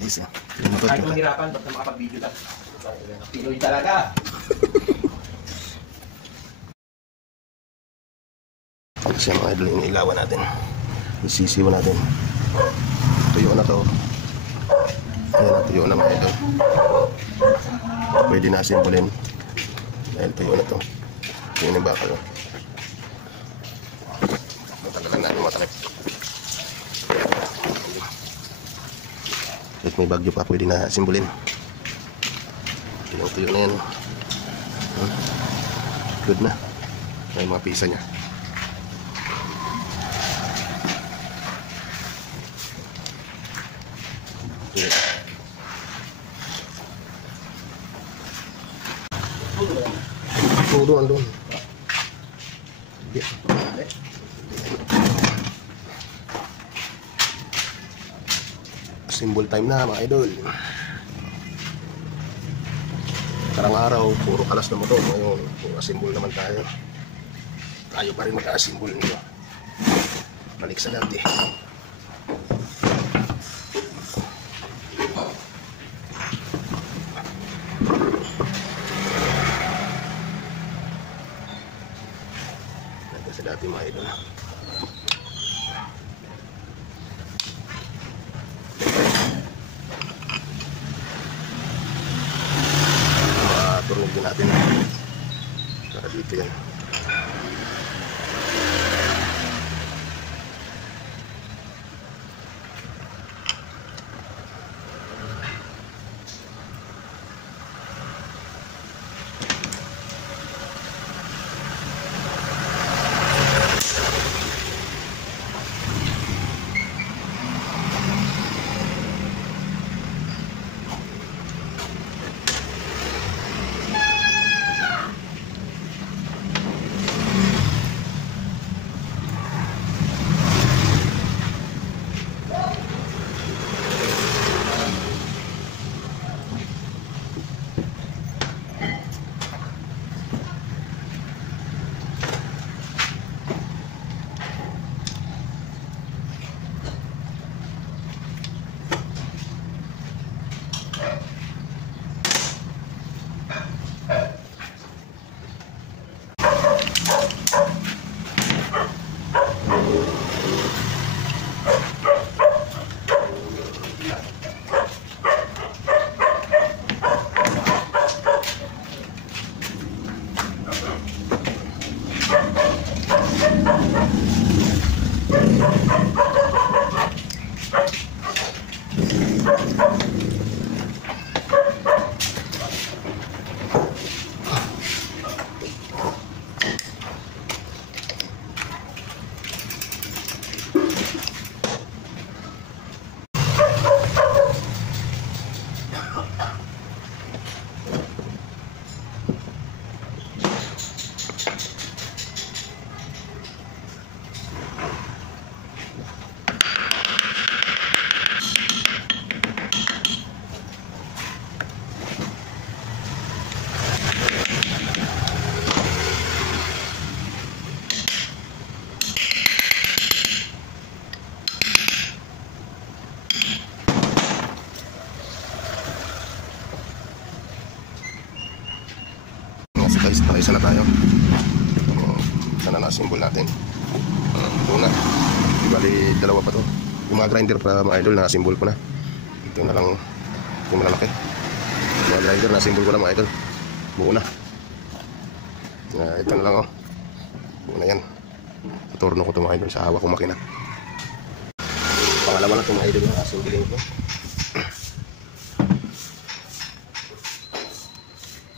Guys, Kahit mahirapan, basta makapag-video lang. Pinoy talaga. Kasi mga idol, inilawan natin. Isisiwan natin. Tuyo na to. Ayan na, tuyo na mga idol. Pwede na asimbulin. Dahil tuyo na to. Yun yung bakal. Matagalan natin matakip. Kahit may bagyo pa, pwede na asimbulin. Tuyo na yan. Good na. May mga pisa niya. Doon. Symbol time na mga idol. Karang araw, puro kalas na motor. Ngayon, puro symbol naman tayo. Tayo pa rin magka-symbol nito. Balik sa dati. Sa dati mga idol. Turnog din natin para dito yan. Isa na tayo. Sana na-symbol natin. Ito na. Bali, dalawa pa to. Yung mga grinder para mga idol, na-symbol ko na. Ito na lang yung malalaki. Yung mga grinder, na-symbol ko na mga idol. Buo na. Ito na lang oh. Buo na yan. Tuturno ko ito mga idol sa hawak kong makina. Pangalawa na ito mga idol yung na-symbolin ko.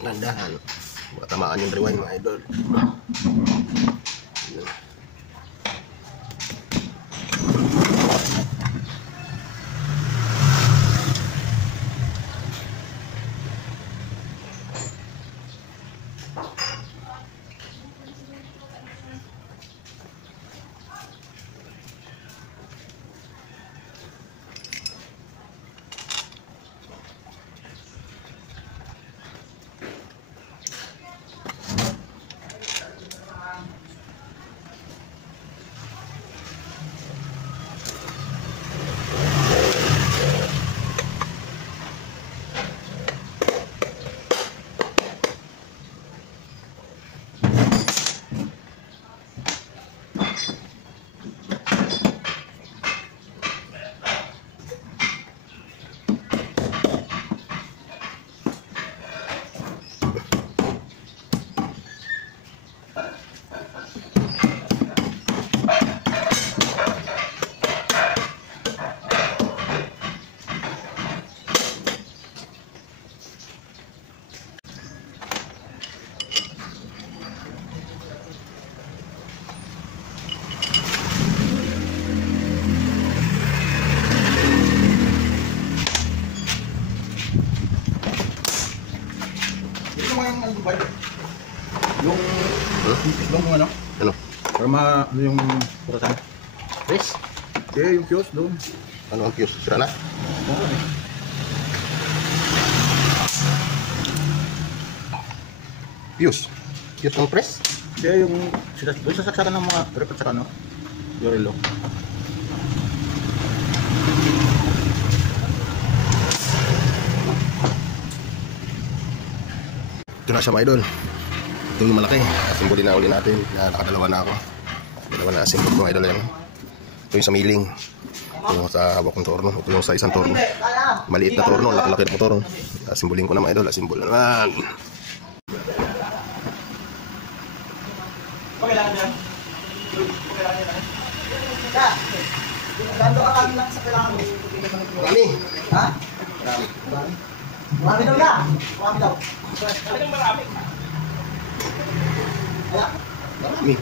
Landahan. Tamaan yung rewind mga idol. itong ano? Ano? Para ano yung puratan? Chris? Hindi, yung fuse doon. Ano ang fuse? Sira na? Oo eh. Fuse? Fuse ng press? Hindi, yung doon sa saksakan ng mga rep at saka ano? Yorelo. Ito na siya mga idol. Ito yung malaki. Simbolin na uli natin. Nakadalawa na ako. Dalawa na simbol mga idol yan. Ito yung sa miling. Ito yung sa hawak ng torno. Ito yung sa isang torno. Maliit na torno. Laki-laki na torno. Simbolin ko na mga idol. Simbol na naman. Pagkailangan niya. Pagkailangan niya. Gando ka kami lang sa kailangan mo. Marami. Ha? Marami. Marami daw na. Marami daw. Talagang marami. Kaya, Marami.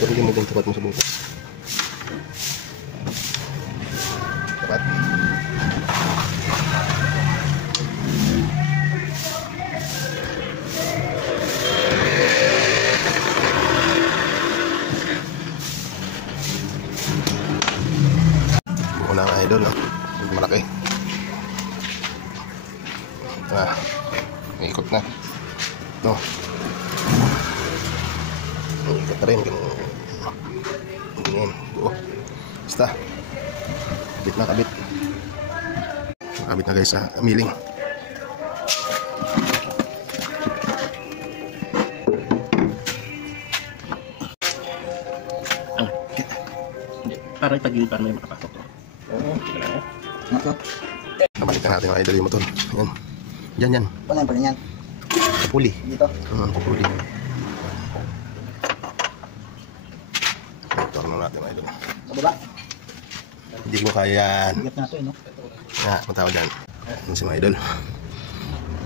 Pero hindi mo din tapat mo sa bukas. Tapat. Buko na mga idol, no? Hindi malaki. Ito na. May ikot na. Ito. May ikot na rin. Ganyan. Buo. Basta. Kabit na, kabit. Kabit na guys sa miling. Para itagilid para may makapasok. Oo, sige lang. Ano? Nabalikan natin mga idol yung motor. Yan. Yan, yan. Wala pa rin yan. Puli. Dito. Puli. Torno natin mga idol. Sa baba. Hindi ko kaya yan. Bigat na ito eh, no? Nga, matawa dyan. Yan si mga idol.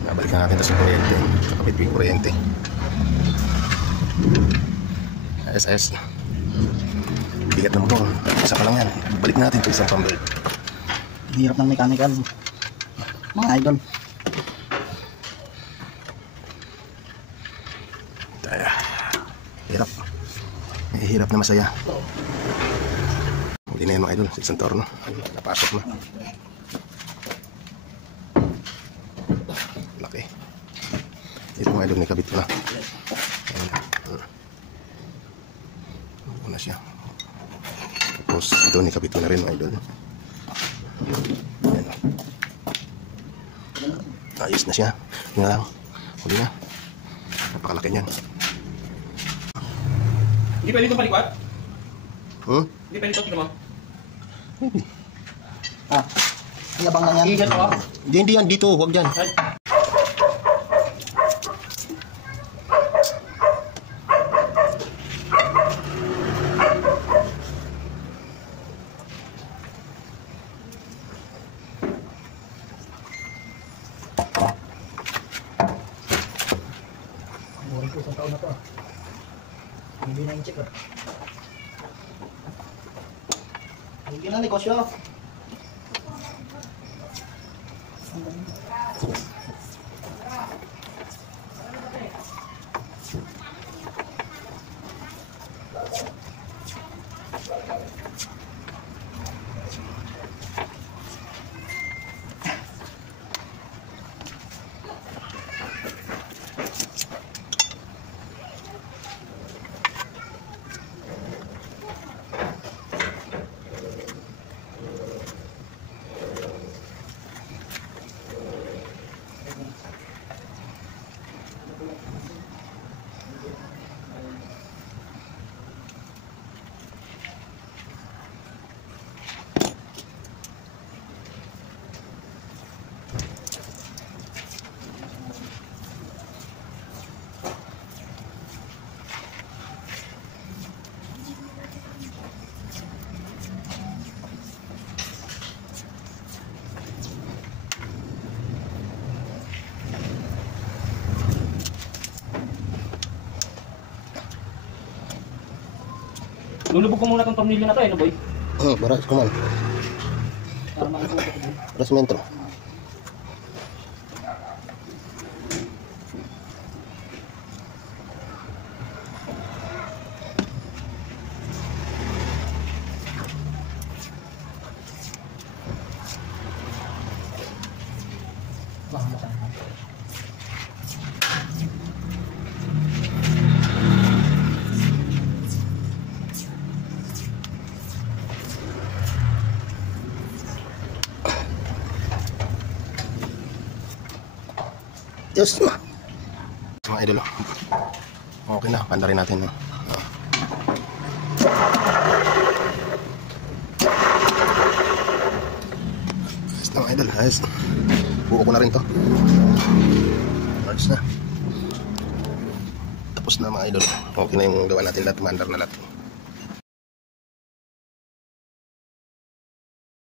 Nabalikan natin ito sa kuryente. Kakabit ko yung kuryente. Ayos. Bigat na motor. Isa pa lang yan. Balik natin ito isang pambalik. Hirap ng mechanical. Mga idol. Kaya, hirap. Hirap na masaya. Huli na yan mga idol. Sa isang torno. Napasok na. Laki. Ito mga idol, may kabit ko na. Ano na siya. Tapos ito, nikabit ko na rin mga idol. Ayan. Ayos na siya. Yun na lang. Huli na. Napakalaki niyan. Hindi pwede itong palikwat? Hindi pwede ito, tignan mo. Ah. Yabang na yan. Igat ako. Hindi yan. Dito. Huwag dyan. Ay. Buhay ko isang taon na to ah. Hindi na yung check ah. Hindi na negosyo. Lulubog ko muna itong tornilyo na to eh, no boy? Baras kuman. Para makasuot ko boy. Baras mentro. Yes. Mga idol. Okay na, panda rin natin. Ayos na mga idol, ayos. Buo ko na rin to. Ayos na. Tapos na mga idol. Okay na yung gawa natin lahat, mandar na lahat.